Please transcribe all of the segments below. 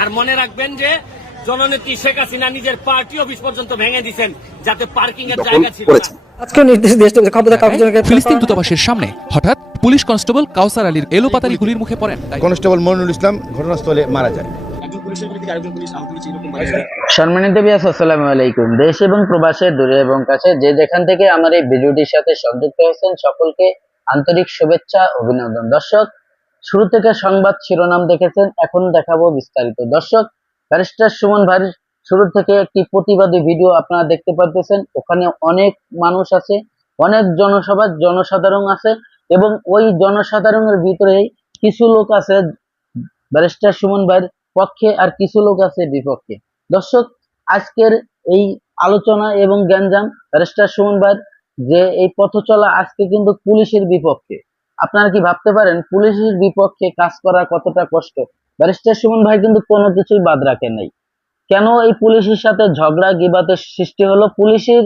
আর মনে রাখবেন যে জননেত্রী শেখ হাসিনা নিজের পার্টি অফিস পর্যন্ত ভেঙে দিছেন যাতে পার্কিং এর জায়গা ছিল ফিলিস্তিন দূতাবাসের সামনে হঠাৎ পুলিশ কনস্টেবল কাউসার আলীর এলোপাতারি গুলির মুখে পড়েন কনস্টেবল মইনুল ইসলাম ঘটনাস্থলে মারা যায় সম্মানিত বিয়াস আসসালামু আলাইকুম। দেশ এবং প্রবাসে দূরে এবং কাছে যে যেখান থেকে আমার এই ভিডিওটির সাথে সংযুক্ত হয়েছেন সকলকে আন্তরিক শুভেচ্ছা অভিনন্দন। দর্শক শুরু থেকে সংবাদ শিরোনাম দেখেছেন, এখন দেখাবো বিস্তারিত। দর্শক, ব্যারিস্টার সুমন ভাই শুরু থেকে একটি প্রতিবাদী ভিডিও আপনারা দেখতে পারতেছেন। ওখানে অনেক মানুষ আছে, অনেক জনসভা, জনসাধারণ আছে এবং ওই জনসাধারণের ভিতরেই কিছু লোক আছে, ব্যারিস্টার সুমন ভাইয়ের পক্ষে আর কিছু লোক আছে বিপক্ষে। দর্শক, আজকের এই আলোচনা এবং জ্ঞানজাম ব্যারিস্টার সুমন ভাইয়ের যে এই পথ চলা আজকে কিন্তু পুলিশের বিপক্ষে। আপনারা কি ভাবতে পারেন, পুলিশের বিপক্ষে কাজ করা কতটা কষ্ট? ব্যারিস্টার সুমন ভাই কিন্তু কোনো কিছুই বাদ রাখে নাই। কেন এই পুলিশের সাথে ঝগড়া গিবাতের সৃষ্টি হলো? পুলিশের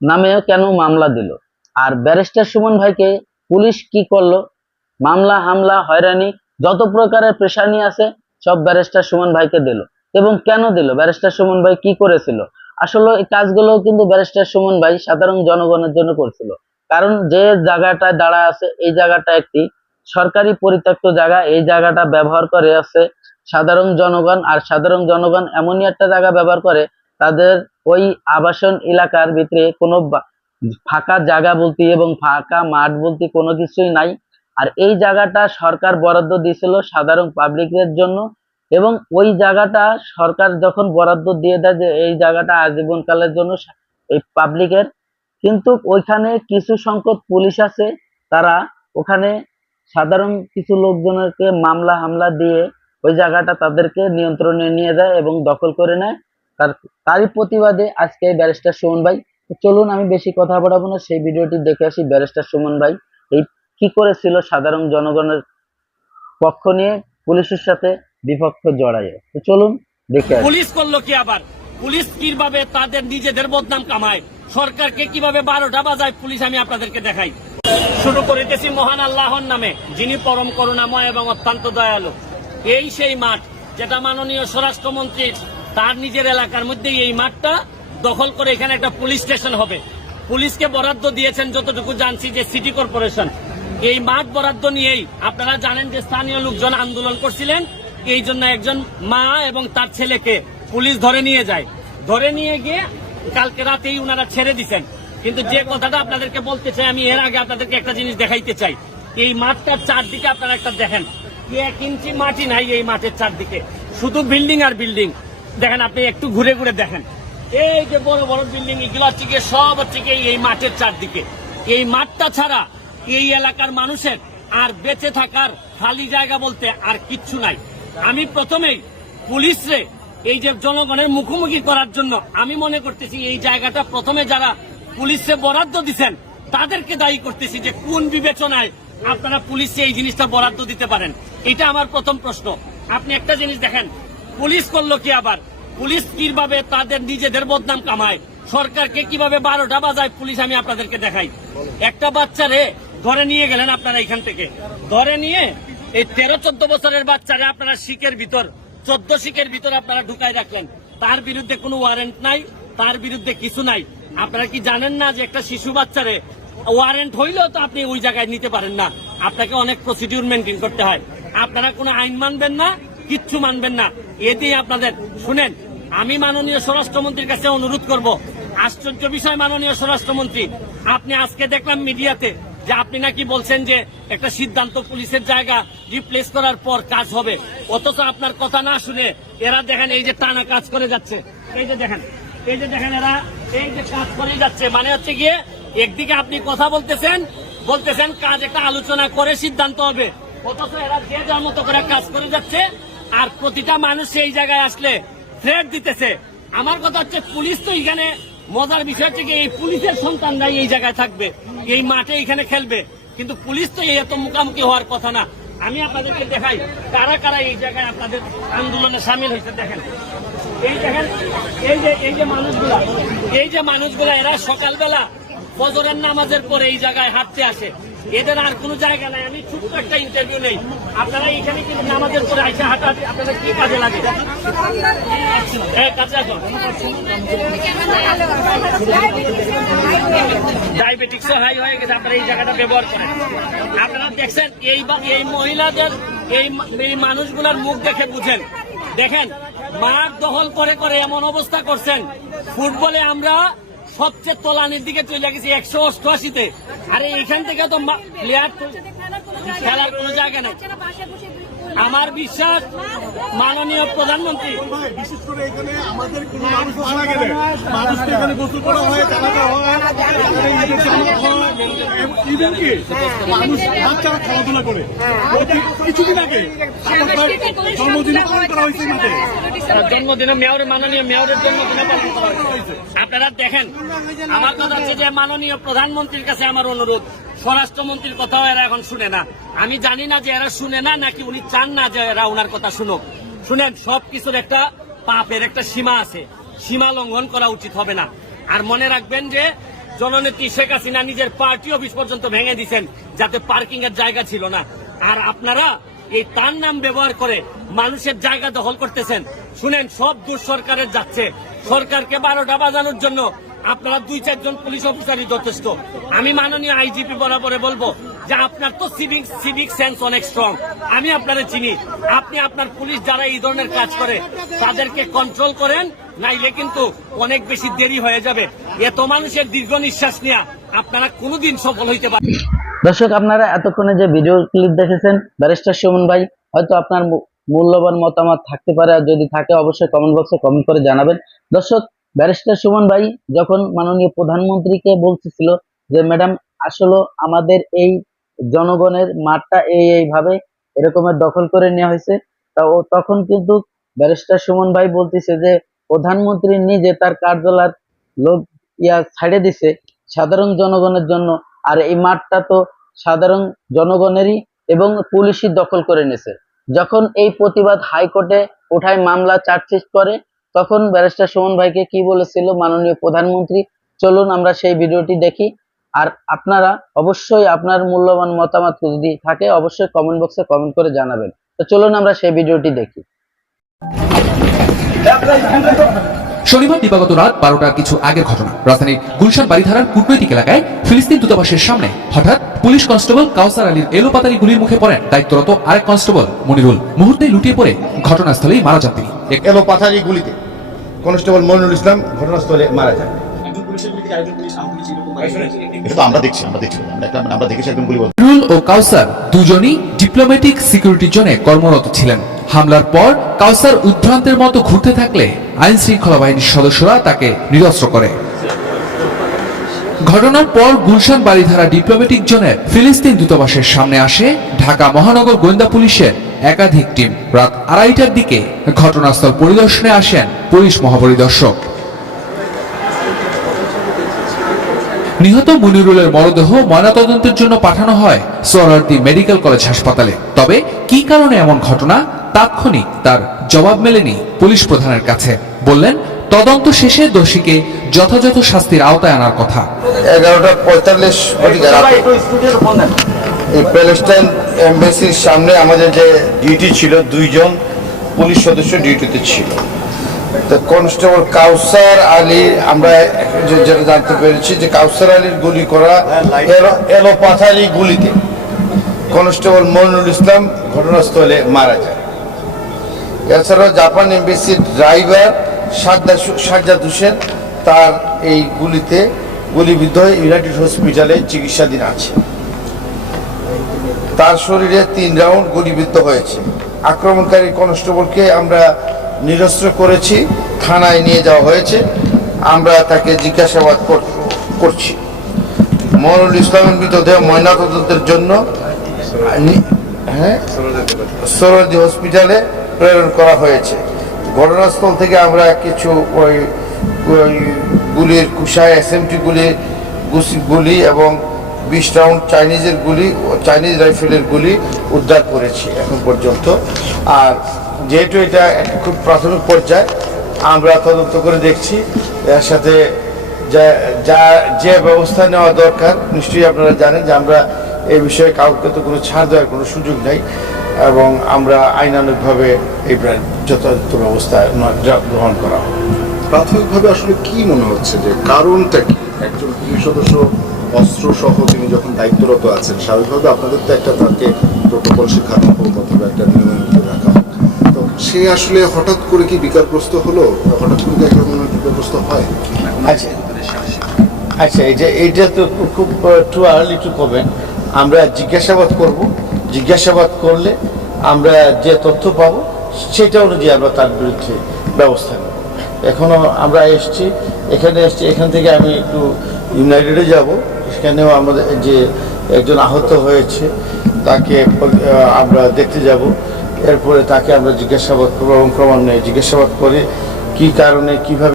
নামে কেন মামলা দিল? আর ব্যারিস্টার সুমন ভাইকে পুলিশ কি করল? মামলা, হামলা, হয়রানি, যত প্রকারের পেশানি আছে, সব ব্যারিস্টার সুমন ভাইকে দিল। এবং কেন দিল? ব্যারিস্টার সুমন ভাই কি করেছিল? আসলে এই কাজগুলো কিন্তু ব্যারিস্টার সুমন ভাই সাধারণ জনগণের জন্য করছিল। কারণ যে জায়গাটায় দাঁড়া আছে, এই জায়গাটা একটি সরকারি পরিত্যক্ত জায়গা। এই জায়গাটা ব্যবহার করে আছে সাধারণ জনগণ। আর সাধারণ জনগণ এমনই একটা জায়গা ব্যবহার করে, তাদের ওই আবাসন এলাকার ভিতরে কোনো ফাঁকা জায়গা বলতে এবং ফাঁকা মাঠ বলতে কোনো কিছুই নাই। আর এই জায়গাটা সরকার বরাদ্দ দিয়েছিল সাধারণ পাবলিকের জন্য এবং ওই জায়গাটা সরকার যখন বরাদ্দ দিয়ে দেয় যে এই জায়গাটা আজীবনকালের জন্য এই পাবলিকের কিন্তু ওইখানে কিছু সংখ্যক পুলিশ আছে, তারা ওখানে সাধারণ কিছু লোকজনকে মামলা হামলা দিয়ে ওই জায়গাটা তাদেরকে নিয়ন্ত্রণে নিয়ে যায় এবং দখল করে নেয়। তার, তারই প্রতিবাদে আজকে ব্যারিস্টার সুমন ভাই। চলুন, আমি বেশি কথা বাড়াবো না, সেই ভিডিওটি দেখে আসি ব্যারিস্টার সুমন ভাই। এই কি করেছিল সাধারণ জনগণের পক্ষ নিয়ে পুলিশের সাথে বিপক্ষ জড়াইয়ে। চলুন, দেখে পুলিশ করল কি আবার? পুলিশ কীভাবে তাদের নিজেদের বদনাম কামায়? সরকারকে কীভাবে বারোটা বাজায় পুলিশ আমি আপনাদেরকে দেখাই। শুরু করিতেছি মহান আল্লাহর নামে, যিনি পরম করুণাময় এবং অত্যন্ত দয়ালু। এই সেই মাঠ যেটা মাননীয় স্বরাষ্ট্রমন্ত্রীর তার নিজের এলাকার মধ্যে এই মাঠটা দখল করে এখানে একটা পুলিশ স্টেশন হবে। পুলিশকে বরাদ্দ দিয়েছেন যতটুকু জানছি যে সিটি কর্পোরেশন। এই মাঠ বরাদ্দ নিয়েই আপনারা জানেন যে স্থানীয় লোকজন আন্দোলন করছিলেন। এই জন্য একজন মা এবং তার ছেলেকে পুলিশ ধরে নিয়ে যায়। ধরে নিয়ে গিয়ে কালকে রাতেই উনারা ছেড়ে দিছেন। কিন্তু যে কথাটা আপনাদেরকে বলতে চাই, আমি এর আগে আপনাদেরকে একটা জিনিস দেখাইতে চাই। এই মাঠটার চারদিকে আপনারা একটা দেখেন। এক ইঞ্চি মাটি নাই এই মাঠের চারদিকে। শুধু বিল্ডিং আর বিল্ডিং। দেখেন, আপনি একটু ঘুরে ঘুরে দেখেন। এই যে বড় বড় বিল্ডিং, এগুলো হচ্ছে সব হচ্ছে এই মাঠের চারদিকে। এই মাঠটা ছাড়া এই এলাকার মানুষের আর বেঁচে থাকার খালি জায়গা বলতে আর কিচ্ছু নাই। আমি প্রথমেই পুলিশরে এই যে জনগণের মুখোমুখি করার জন্য আমি মনে করতেছি এই জায়গাটা প্রথমে যারা পুলিশে বরাদ্দ দিচ্ছেন তাদেরকে দায়ী করতেছি যে কোন বিবেচনায় আপনারা পুলিশে এই জিনিসটা বরাদ্দ দিতে পারেন। এটা আমার প্রথম প্রশ্ন। আপনি একটা জিনিস দেখেন, পুলিশ করল কি আবার? পুলিশ কীভাবে তাদের নিজেদের বদনাম কামায়? সরকারকে কীভাবে বারোটা বাজায় পুলিশ আমি আপনাদেরকে দেখাই। একটা বাচ্চারে ধরে নিয়ে গেলেন আপনারা এখান থেকে। ধরে নিয়ে এই তেরো চোদ্দ বছরের বাচ্চারে আপনারা শিখের ভিতর চোদ্দ শিখের ভিতরে আপনারা ঢুকাই রাখলেন তার বিরুদ্ধে কোনো ওয়ারেন্ট নাই, তার বিরুদ্ধে কিছু নাই। আপনারা কি জানেন না যে একটা শিশু বাচ্চারে ওয়ারেন্ট হইলেও তো আপনি ওই জায়গায় নিতে পারেন না? আপনাকে অনেক প্রসিডিউর মেনটেন করতে হয়। আপনারা কোনো আইন মানবেন না, কিচ্ছু মানবেন না। এতেই আপনাদের, শুনেন, আমি মাননীয় স্বরাষ্ট্রমন্ত্রীর কাছে অনুরোধ করব। আশ্চর্য বিষয়, মাননীয় স্বরাষ্ট্রমন্ত্রী। আপনি আজকে দেখলাম মিডিয়াতে যে আপনি নাকি বলছেন যে একটা সিদ্ধান্ত পুলিশের জায়গা রিপ্লেস করার পর কাজ হবে। অথচ আপনার কথা না শুনে এরা দেখেন এই যে টানা কাজ করে যাচ্ছে। এই যে দেখেন, এই যে দেখেন এরা এই যে কাজ করে যাচ্ছে। মানে হচ্ছে গিয়ে একদিকে আপনি কথা বলতেছেন বলতেছেন কাজ একটা আলোচনা করে সিদ্ধান্ত হবে। অথচ এরা যে যার মতো করে কাজ করে যাচ্ছে, আর প্রতিটা মানুষ এই জায়গায় আসলে থ্রেট দিতেছে। আমার কথা হচ্ছে পুলিশ তো এখানে মজার বিষয় থেকে এই পুলিশের সন্তানরাই এই জায়গায় থাকবে, এই মাঠে এখানে খেলবে। কিন্তু পুলিশ তো এত মুখামুখি হওয়ার কথা না। আমি আপনাদেরকে দেখাই, কারা কারা এই জায়গায় আপনাদের আন্দোলনে সামিল হয়েছে দেখেন। এই দেখেন, এই যে এই যে মানুষগুলা, এই যে মানুষগুলা, এরা সকালবেলা ফজরের নামাজের পরে এই জায়গায় হাঁটতে আসে। এদের আর কোনো জায়গা নাই। আমি ছোট্ট একটা ইন্টারভিউ নেই। আপনারা এখানে কিন্তু নামাজের পরে আইসা হাঁটাহাঁটি আপনাদের কি কাজে লাগে? ডায়াবেটিক্স হাই হয়ে গেছে, আপনারা এই জায়গাটা ব্যবহার করেন। আপনারা দেখছেন, এই এই মহিলাদের, এই মানুষগুলোর মুখ দেখে বুঝেন। দেখেন মাঠ দখল করে করে এমন অবস্থা করছেন। ফুটবলে আমরা সবচেয়ে তলানির দিকে চলে গেছে একশো অষ্টআশিতে। আরে এখান থেকে তো প্লেয়ার খেলার কোনো জায়গা নেই। আমার বিশ্বাস মাননীয় প্রধানমন্ত্রী। বিশেষ করে এখানে আমাদের কোনো মানুষ মারা গেলে মানুষকে এখানে গোসল করা হয় জানাজা এখানে ঈদের জামাত ইভেন কি মানুষ বাচ্চারা খেলাধুলা করে। কিছুদিন আগে আমার জন্মদিন পালন করা হয়েছে মাঠে। জন্মদিনে মেয়র মাননীয় মেয়রের জন্মদিনে পালন করা হয়েছে। আপনারা দেখেন আমার কথা হচ্ছে যে মাননীয় প্রধানমন্ত্রীর কাছে আমার অনুরোধ। স্বরাষ্ট্রমন্ত্রীর কথাও এরা এখন শুনে না। আমি জানি না যে এরা শুনে না, নাকি উনি চান না যে এরা ওনার কথা শুনুক। শুনেন সব কিছুর একটা পাপের একটা সীমা আছে। সীমা লঙ্ঘন করা উচিত হবে না। আর মনে রাখবেন যে, জননেত্রী শেখ হাসিনা নিজের পার্টি অফিস পর্যন্ত ভেঙে দিচ্ছেন যাতে পার্কিং এর জায়গা ছিল না। আর আপনারা এই তার নাম ব্যবহার করে মানুষের জায়গা দখল করতেছেন। শুনেন, সব দূর সরকারের যাচ্ছে। সরকারকে বারোটা বাজানোর জন্য আপনারা দুই, চারজন পুলিশ অফিসারই যথেষ্ট। আমি মাননীয় আইজিপি বরাবরে বলব যে আপনার তো সিভিক সিভিক সেন্স অনেক স্ট্রং আমি আপনারে চিনি। আপনি আপনার পুলিশ যারা এই ধরনের কাজ করে, তাদেরকে কন্ট্রোল করেন, নাইলে কিন্তু অনেক বেশি দেরি হয়ে যাবে। এত মানুষের দীর্ঘ নিঃশ্বাস নেওয়া আপনারা কোনোদিন সফল হইতে পারবেন না। দর্শক, আপনারা এতক্ষণে যে ভিডিও ক্লিপ দেখেছেন ব্যারিস্টার সুমন ভাই, হয়তো আপনার মূল্যবান মতামত থাকতে পারে। আর যদি থাকে, অবশ্যই কমেন্ট বক্সে কমেন্ট করে জানাবেন। দর্শক ব্যারিস্টার সুমন ভাই যখন মাননীয় প্রধানমন্ত্রীকে বলতেছিল যে, ম্যাডাম, আসলে আমাদের এই জনগণের মাঠটা এই এইভাবে এরকমের দখল করে নেওয়া হয়েছে। তা ও তখন কিন্তু ব্যারিস্টার সুমন ভাই বলতেছে যে, প্রধানমন্ত্রী নিজে তার কার্যালয়ের লোক ইয়া ছাড়ে দিছে সাধারণ জনগণের জন্য। আর এই মাঠটা তো সাধারণ জনগণেরই এবং পুলিশই দখল করে নিয়েছে যখন এই প্রতিবাদ হাইকোর্টে ওঠায় মামলা চার্জশিট করে তখন ব্যারিস্টার সুমন ভাইকে কি বলেছিল মাননীয় প্রধানমন্ত্রী? চলুন আমরা সেই ভিডিওটি দেখি। আর আপনারা অবশ্যই আপনার মূল্যবান মতামত যদি থাকে, অবশ্যই কমেন্ট বক্সে কমেন্ট করে জানাবেন। তো চলুন আমরা সেই ভিডিওটি দেখি। শনিবার দিবাগত রাত বারোটার কিছু আগের ঘটনা। রাজধানীর গুলশান বাড়িধারার কূটনৈতিক এলাকায় ফিলিস্তিন দূতাবাসের সামনে হঠাৎ পুলিশ কনস্টেবল কাউসার আলীর এলোপাতারি গুলির মুখে পড়েন দায়িত্বরত আরেক কনস্টেবল মনিরুল মুহূর্তেই লুটিয়ে পড়ে ঘটনাস্থলেই মারা যান তিনি। এলো পাথারি গুলিতে কনস্টেবল মইনুল ইসলাম ঘটনাস্থলে মারা যায় এটা তো আমরা দেখছি আমরা দেখছি। আমরা দেখেছি একদম গুলি বলতে ও কাউসার দুজনই ডিপ্লোম্যাটিক সিকিউরিটি জোনে কর্মরত ছিলেন। হামলার পর কাউসার উদ্ভ্রান্তের মতো ঘুরতে থাকলে আইন শৃঙ্খলা বাহিনীর সদস্যরা তাকে নিরস্ত্র করে। ঘটনার পর গুলশান বাড়িধারা ডিপ্লোম্যাটিক জোনের ফিলিস্তিন দূতাবাসের সামনে আসে ঢাকা মহানগর গোয়েন্দা পুলিশের একাধিক টিম রাত আড়াইটার দিকে ঘটনাস্থল পরিদর্শনে আসেন পুলিশ মহাপরিদর্শক। নিহত মুনিরুলের মরদেহ ময়নাতদন্তের জন্য পাঠানো হয় সোহরাওয়ার্দী মেডিকেল কলেজ হাসপাতালে। তবে কি কারণে এমন ঘটনা? তাৎক্ষণিক তার জবাব মেলেনি পুলিশ প্রধানের কাছে। বললেন তদন্ত শেষে দোষীকে যথাযথ শাস্তির আওতায় আনার কথা। এগারোটা পঁয়তাল্লিশ এই প্যালেস্টাইন এম্বাসির সামনে আমাদের যে ডিউটি ছিল দুইজন পুলিশ সদস্য ডিউটিতে ছিল। তো কনস্টেবল কাউসার আলী আমরা যেটা জানতে পেরেছি যে কাউসার আলীর গুলি করা এলো- এলোপাথারি গুলিতে। কনস্টেবল মইনুল ইসলাম ঘটনাস্থলে মারা যায়। এছাড়াও জাপান এমবেসির ড্রাইভার সাজ্জাদ হোসেন তার এই গুলিতে গুলিবিদ্ধ হয়ে ইউনাইটেড হসপিটালে চিকিৎসাধীন আছে। তার শরীরে তিন রাউন্ড গুলিবিদ্ধ হয়েছে। আক্রমণকারী কনস্টেবলকে আমরা নিরস্ত্র করেছি থানায় নিয়ে যাওয়া হয়েছে। আমরা তাকে জিজ্ঞাসাবাদ কর- করছি। মনুল ইসলামের মৃতদেহ ময়নাতদন্তের জন্য হ্যাঁ? সরোজি হসপিটালে প্রেরণ করা হয়েছে। ঘটনাস্থল থেকে আমরা কিছু ওই ওই গুলির কুশায় এসএমটি গুলি গুলি এবং বিশ রাউন্ড চাইনিজের গুলি চাইনিজ রাইফেলের গুলি উদ্ধার করেছি এখন পর্যন্ত। আর যেহেতু এটা খুব প্রাথমিক পর্যায়ে, আমরা তদন্ত করে দেখছি। এর সাথে যা যা, যে ব্যবস্থা নেওয়া দরকার, নিশ্চয়ই আপনারা জানেন যে আমরা এই বিষয়ে কাউকে তো কোনো ছাড় দেওয়ার কোনো সুযোগ নেই এবং আমরা আইনানুগভাবে এই যথাযথ ব্যবস্থা গ্রহণ করা হবে প্রাথমিকভাবে আসলে কি মনে হচ্ছে যে কারণটা কি? একজন পুলিশ সদস্য অস্ত্র সহ তিনি যখন দায়িত্বরত আছেন স্বাভাবিকভাবে আপনাদের তো একটা তাকে প্রোটোকল শেখানো হোক অথবা একটা মধ্যে রাখা হোক। তো সে আসলে হঠাৎ করে কি বিকারগ্রস্ত হলো? হঠাৎ করে কি একজন বিকারগ্রস্ত হয়? আচ্ছা আচ্ছা এটা এইটা তো খুব টু আর্লি টু কমেন্ট আমরা জিজ্ঞাসাবাদ করব। জিজ্ঞাসাবাদ করলে আমরা যে তথ্য পাবো, সেটা অনুযায়ী আমরা তার বিরুদ্ধে ব্যবস্থা নেব। এখনও আমরা এসছি, এখানে এসছি, এখান থেকে আমি একটু ইউনাইটেডে যাব। সেখানেও আমাদের যে একজন আহত হয়েছে, তাকে আমরা দেখতে যাব। এরপরে তাকে আমরা জিজ্ঞাসাবাদ করব এবং ক্রমান্বয়ে জিজ্ঞাসাবাদ করে কি কারণে, কীভাবে